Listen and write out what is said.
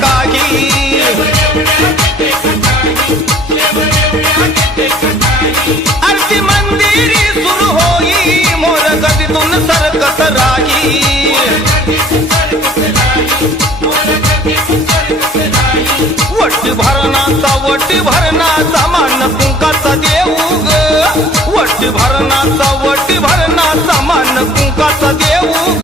काही आरती मंदिरी सुरू होई मोर गदीतून सरकत राही वटी भरणाचा मान कुंकाचा देऊ ग वटी भरणाचा मान कुंकाचा देऊ